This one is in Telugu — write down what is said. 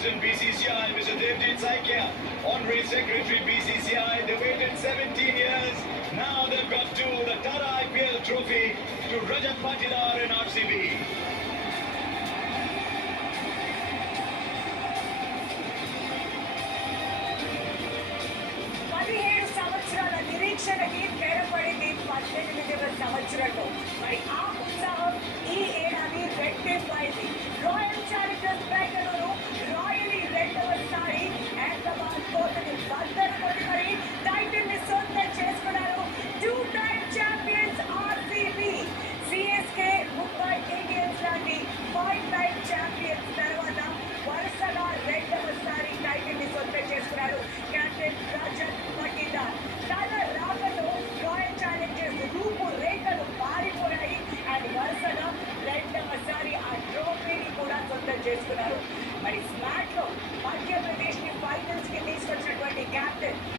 President BCCI, Mr. Devjit Saikia, Honorary Secretary BCCI. They waited 17 years. Now they've got to the Tata IPL trophy to Rajat Patidar and RCB. 17 సంవత్సరాల నిరీక్షణకి తెరపడింది 18వ సంవత్సరంలో. మరి ఆ ఉత్సాహం ఈ ఏడాది రెట్టింపైంది. రాయల్ ఛాలెంజర్స్ బెంగళూరు రాయలీ రెండవసారి హైదరాబాద్ కోటని బద్దలు కొట్టి మరి టైటిల్ ని సొంతం చేసుకున్నారు. 2 time champions RCB. CSK, Mumbai Indians లాంటి 5 టైమ్ ఛాంపియన్స్ తర్వాత వరుసగా రెండవసారి టైటిల్ ని సొంతం చేసుకున్నారు కెప్టెన్ రజత్ పటీదార్. తన రాకతో రాయల్ ఛాలెంజర్స్ రూపురేఖలు మారిపోయాయి అండ్ వరుసగా రెండవసారి ఆ ట్రోఫీని కూడా సొంతం చేసుకున్నారు.